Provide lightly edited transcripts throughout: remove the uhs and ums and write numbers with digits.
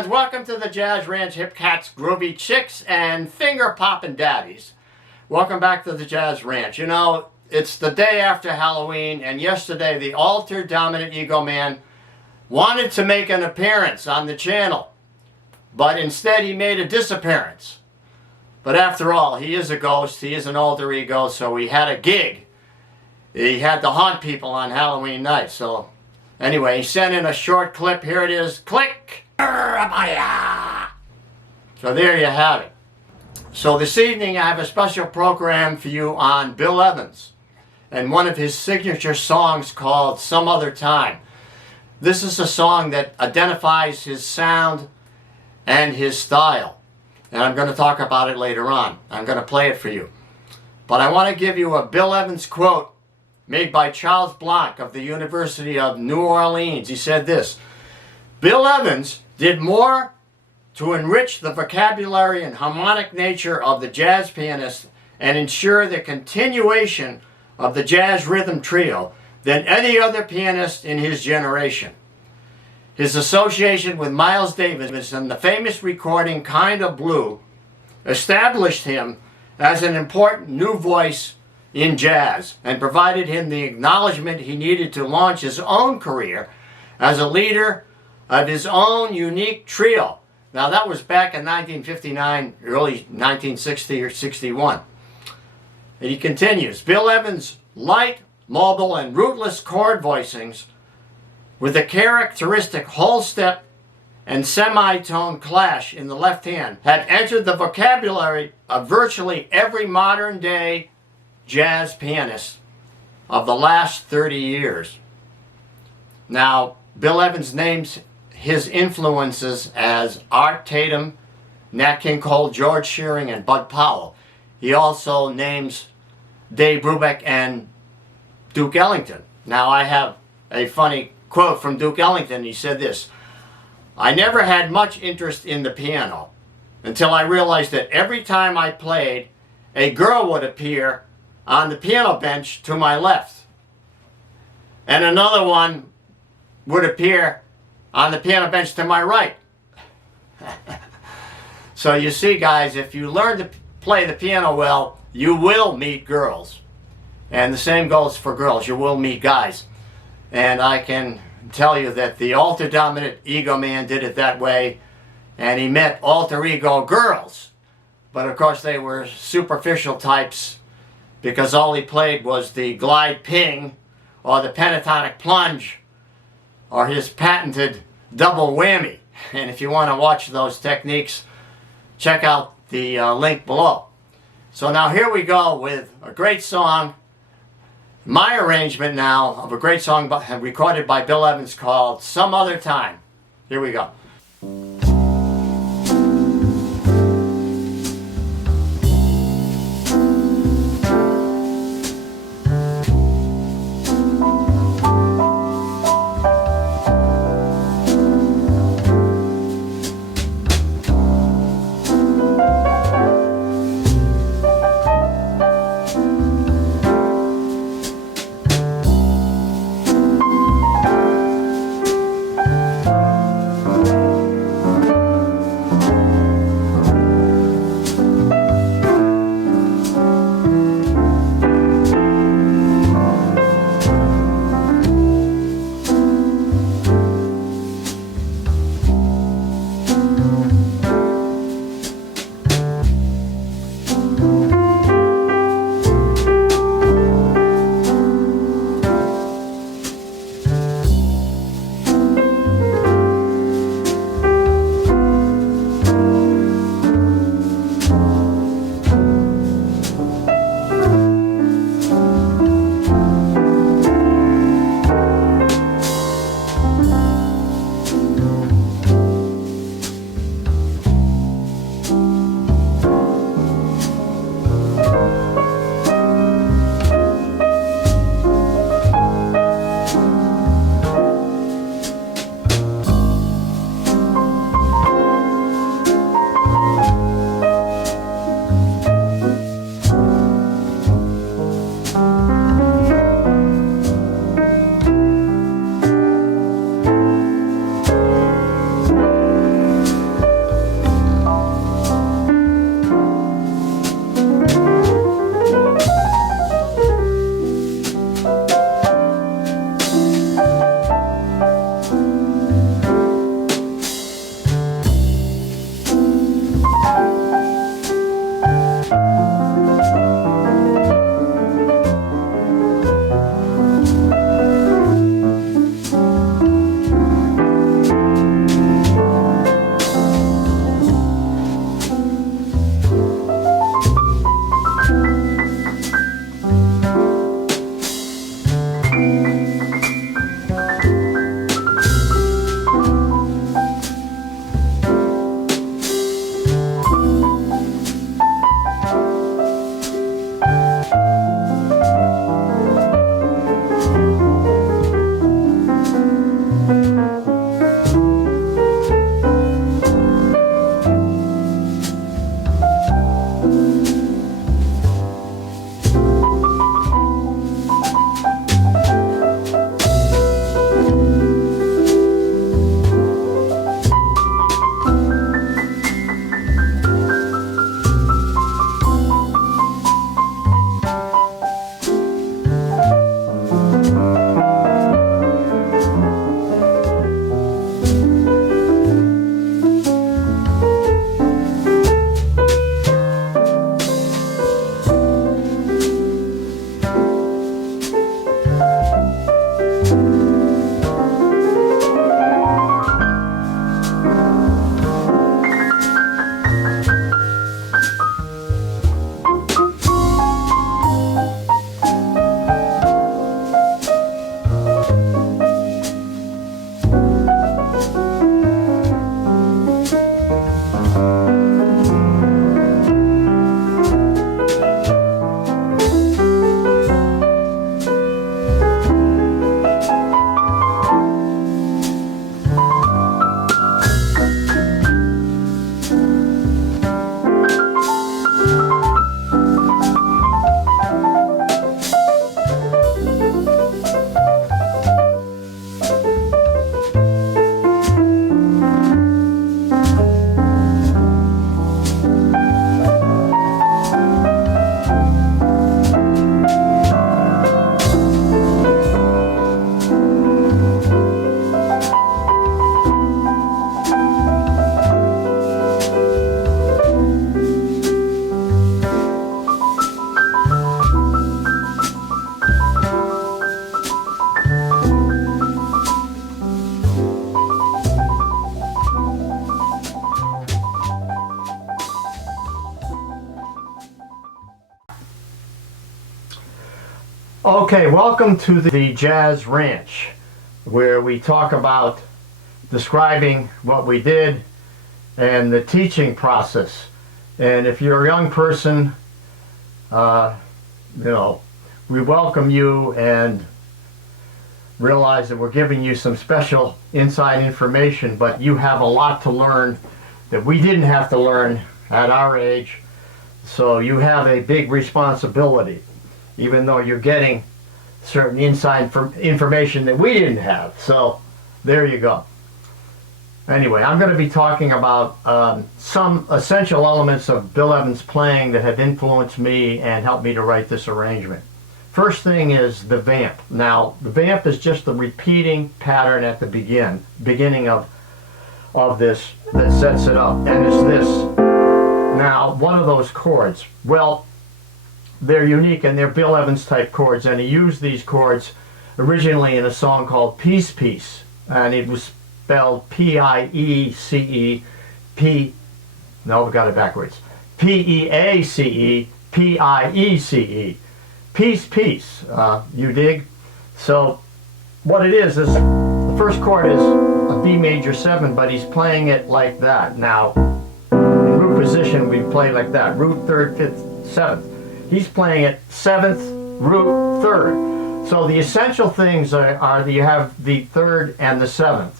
friends, welcome to the Jazz Ranch Hip Cats, Groovy Chicks, and Finger Poppin' Daddies. Welcome back to the Jazz Ranch. You know, it's the day after Halloween, and yesterday the Alter Dominant Ego Man wanted to make an appearance on the channel, but instead he made a disappearance. But after all, he is a ghost, he is an alter ego, so he had a gig. He had to haunt people on Halloween night, so anyway, he sent in a short clip. Here it is. Click! So there you have it. So this evening I have a special program for you on Bill Evans and one of his signature songs called Some Other Time. This is a song that identifies his sound and his style. And I'm going to talk about it later on. I'm going to play it for you. But I want to give you a Bill Evans quote made by Charles Blanc of the University of New Orleans. He said this: Bill Evans did more to enrich the vocabulary and harmonic nature of the jazz pianist and ensure the continuation of the jazz rhythm trio than any other pianist in his generation. His association with Miles Davis and the famous recording Kind of Blue established him as an important new voice in jazz and provided him the acknowledgement he needed to launch his own career as a leader of his own unique trio. Now that was back in 1959, early 1960 or 61. And he continues, Bill Evans' light, mobile, and rootless chord voicings with a characteristic whole step and semitone clash in the left hand have entered the vocabulary of virtually every modern day jazz pianist of the last 30 years. Now, Bill Evans names his influences as Art Tatum, Nat King Cole, George Shearing, and Bud Powell. He also names Dave Brubeck and Duke Ellington. Now, I have a funny quote from Duke Ellington. He said this: I never had much interest in the piano until I realized that every time I played, a girl would appear on the piano bench to my left, and another one would appear on the piano bench to my right. So you see, guys, if you learn to play the piano well, you will meet girls. And the same goes for girls. You will meet guys. And I can tell you that the Alter Dominant Ego Man did it that way, and he met alter ego girls. But of course they were superficial types, because all he played was the glide ping or the pentatonic plunge or his patented double whammy. And if you want to watch those techniques, check out the link below. So now here we go with a great song, my arrangement now of a great song recorded by Bill Evans called Some Other Time. Here we go. Okay, welcome to the Jazz Ranch, where we talk about describing what we did and the teaching process. And if you're a young person, we welcome you and realize that we're giving you some special inside information, but you have a lot to learn that we didn't have to learn at our age. So you have a big responsibility, even though you're getting certain inside information that we didn't have. So there you go. Anyway, I'm going to be talking about some essential elements of Bill Evans' playing that have influenced me and helped me to write this arrangement. First thing is the vamp. Now, the vamp is just the repeating pattern at the beginning of this that sets it up, and it's this. Now, one of those chords, well, they're unique and they're Bill Evans type chords, and he used these chords originally in a song called Peace Piece, and it was spelled P-I-E-C-E, no, we got it backwards, P-E-A-C-E, P-I-E-C-E, Peace Piece, you dig? So what it is the first chord is a B major 7, but he's playing it like that. Now, in root position we play like that, root, 3rd, 5th, 7th. He's playing it 7th, root, 3rd. So the essential things are that you have the 3rd and the 7th.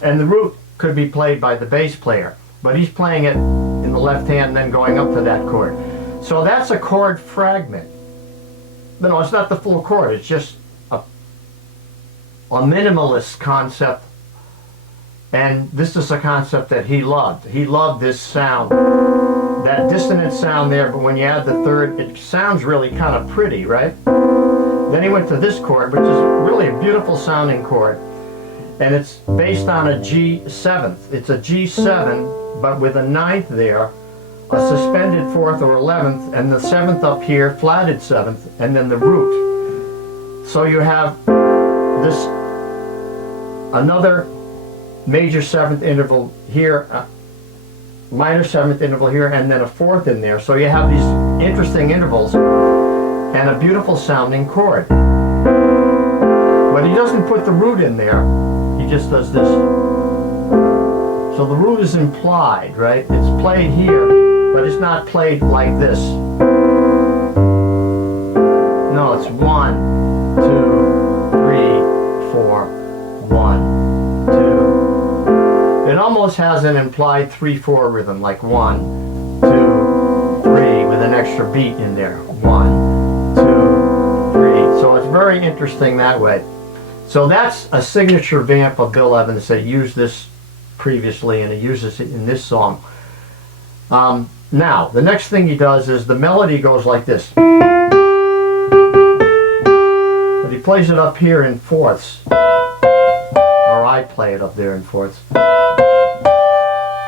And the root could be played by the bass player, but he's playing it in the left hand and then going up to that chord. So that's a chord fragment. No, it's not the full chord, it's just a minimalist concept. And this is a concept that he loved. He loved this sound, that dissonant sound there, but when you add the 3rd, it sounds really kind of pretty, right? Then he went to this chord, which is really a beautiful sounding chord, and it's based on a G7th. It's a G7, but with a 9th there, a suspended 4th or 11th, and the 7th up here, flatted 7th, and then the root. So you have this, another major 7th interval here, minor 7th interval here, and then a 4th in there. So you have these interesting intervals and a beautiful sounding chord. But he doesn't put the root in there, he just does this. So the root is implied, right? It's played here, but it's not played like this. No, it's 1, 2, 3, 4, 1, 2. It almost has an implied 3-4 rhythm, like 1, 2, 3, with an extra beat in there. 1, 2, 3. So it's very interesting that way. So that's a signature vamp of Bill Evans that used this previously, and he uses it in this song. Now, the next thing he does is the melody goes like this. But he plays it up here in 4ths. Or I play it up there in 4ths.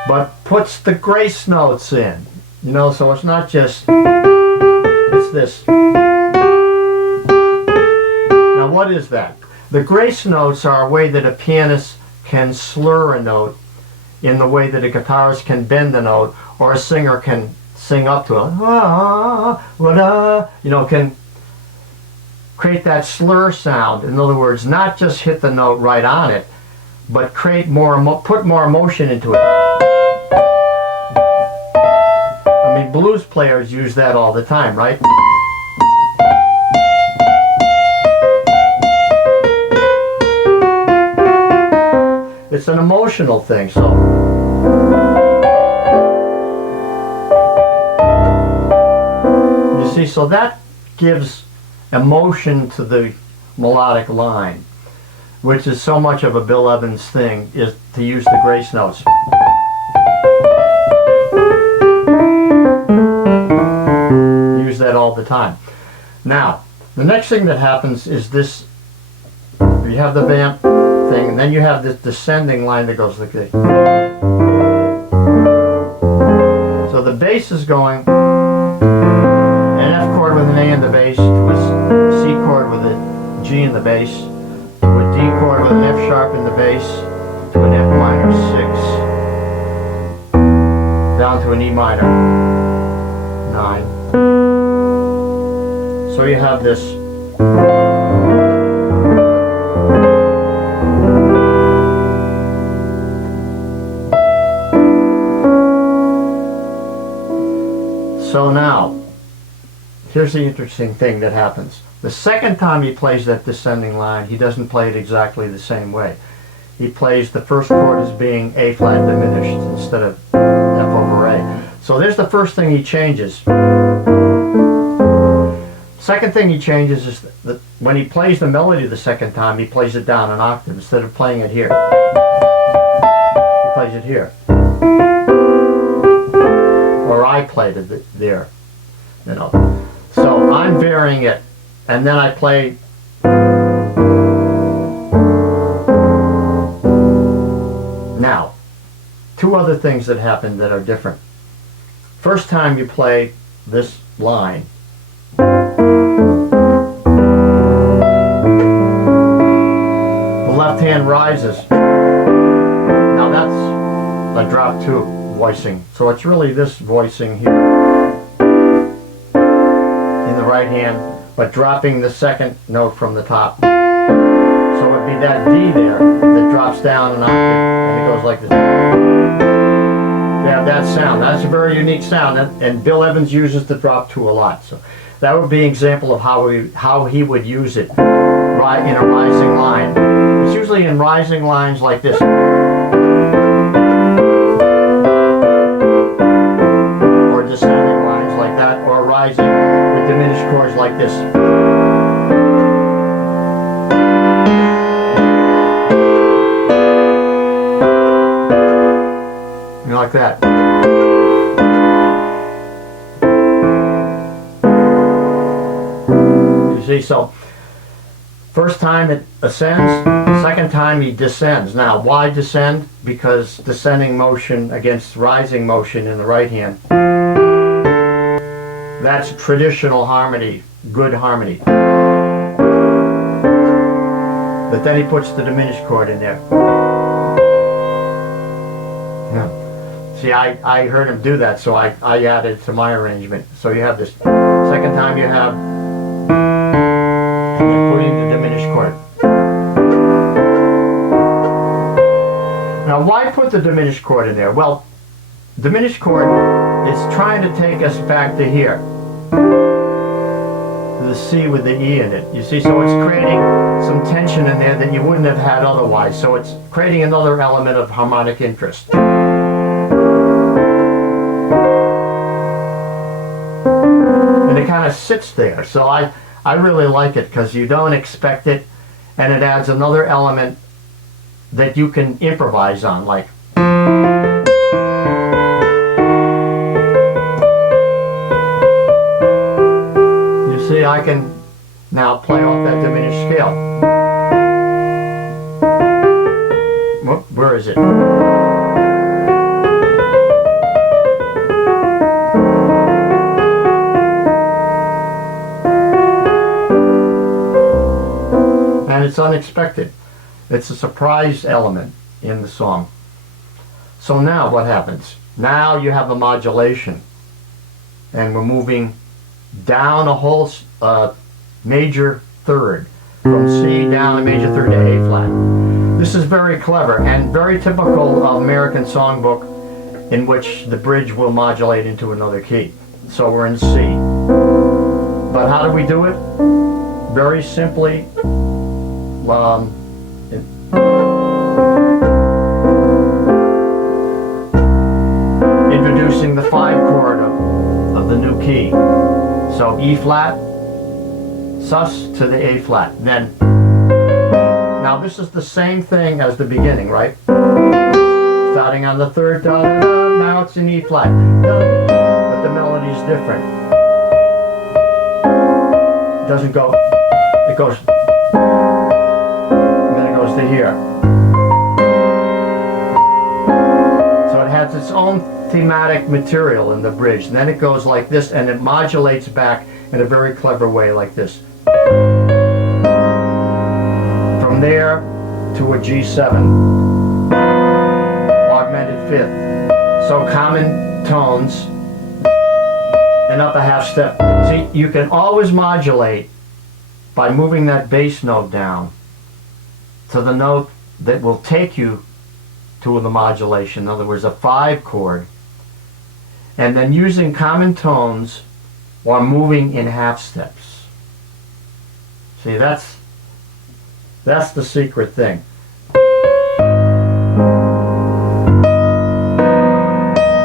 But puts the grace notes in. You know, so it's not just, it's this. Now what is that? The grace notes are a way that a pianist can slur a note in the way that a guitarist can bend the note, or a singer can sing up to it. You know, can create that slur sound. In other words, not just hit the note right on it, but create more, put more emotion into it. I mean, blues players use that all the time, right? It's an emotional thing, so. You see, so that gives emotion to the melodic line, which is so much of a Bill Evans thing, is to use the grace notes. Use that all the time. Now, the next thing that happens is this. You have the vamp thing, and then you have this descending line that goes like this. So the bass is going an F chord with an A in the bass, to a C chord with a G in the bass, to a D chord with an F sharp in the bass, to an F minor 6, down to an E minor 9. So you have this So now, here's the interesting thing that happens. The second time he plays that descending line, he doesn't play it exactly the same way. He plays the first chord as being A flat diminished instead of F over A. So there's the first thing he changes. Second thing he changes is that when he plays the melody the second time, he plays it down an octave instead of playing it here. He plays it here. Or I played it there, you know. So I'm varying it, and then I play. Now, two other things that happen that are different. First time you play this line, the left hand rises. Now that's a drop two voicing. So it's really this voicing here in the right hand, but dropping the second note from the top. So it'd be that D there that drops down an octave, and it goes like this. You have that sound. That's a very unique sound, and Bill Evans uses the drop two a lot. So that would be an example of how he would use it in a rising line. It's usually in rising lines like this. Or descending lines like that, or rising with diminished chords like this. Like that. You see, so first time it ascends, second time he descends. Now, why descend? Because descending motion against rising motion in the right hand. That's traditional harmony, good harmony. But then he puts the diminished chord in there. See, I heard him do that, so I added it to my arrangement. So you have this. Second time you have, and you're putting the diminished chord. Now, why put the diminished chord in there? Well, diminished chord is trying to take us back to here. The C with the E in it. You see, so it's creating some tension in there that you wouldn't have had otherwise. So it's creating another element of harmonic interest. It kind of sits there, so I really like it because you don't expect it, and it adds another element that you can improvise on, like you see, I can now play off that diminished scale. Where is it? It's unexpected. It's a surprise element in the song. So now what happens? Now you have a modulation, and we're moving down a whole major third, from C down a major third to A flat. This is very clever and very typical of American songbook, in which the bridge will modulate into another key. So we're in C. But how do we do it? Very simply, introducing the 5 chord of the new key. So E flat, sus to the A flat. Then, now this is the same thing as the beginning, right? Starting on the third, now it's in E flat, but the melody is different. It doesn't go, it goes. To here. So it has its own thematic material in the bridge, and then it goes like this, and it modulates back in a very clever way like this. From there to a G7, augmented fifth. So common tones and up a half step. See, you can always modulate by moving that bass note down to the note that will take you to the modulation, in other words a 5 chord, and then using common tones or moving in half steps. See, that's the secret thing.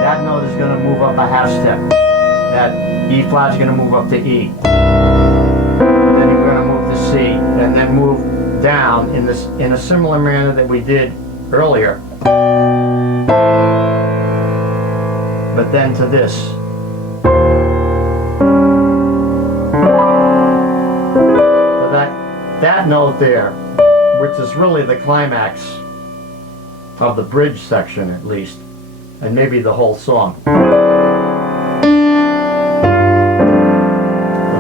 That note is going to move up a half step. That E flat is going to move up to E. Then you're going to move to C, and then move down in a similar manner that we did earlier. But then to this. So that note there, which is really the climax of the bridge section at least, and maybe the whole song.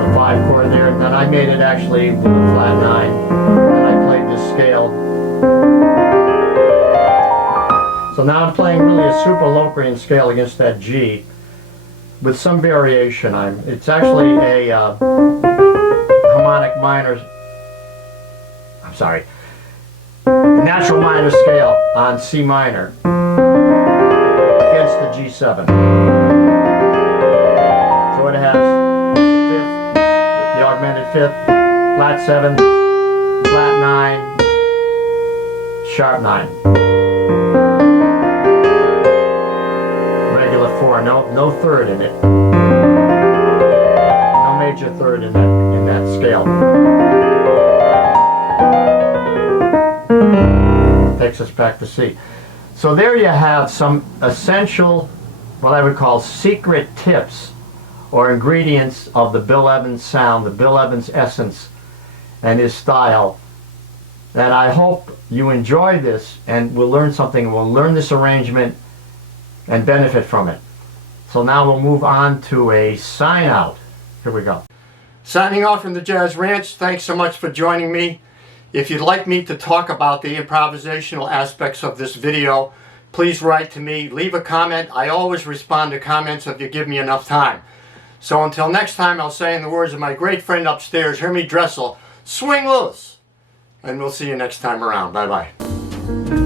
The 5 chord there, and then I made it actually with a flat 9, and I played this scale. So now I'm playing really a super Locrian scale against that G with some variation. It's actually a harmonic minor, I'm sorry, natural minor scale on C minor against the G7. So it has the augmented 5th, flat 7, flat 9, sharp 9. Regular 4, no third in it. No major third in that scale. Takes us back to C. So there you have some essential, what I would call secret tips or ingredients of the Bill Evans sound, the Bill Evans essence and his style, that I hope you enjoy this and will learn something. We'll learn this arrangement and benefit from it. So now we'll move on to a sign out. Here we go. Signing off from the Jazz Ranch. Thanks so much for joining me. If you'd like me to talk about the improvisational aspects of this video, please write to me, leave a comment. I always respond to comments if you give me enough time. So until next time, I'll say in the words of my great friend upstairs, Hermie Dressel, swing loose. And we'll see you next time around. Bye-bye.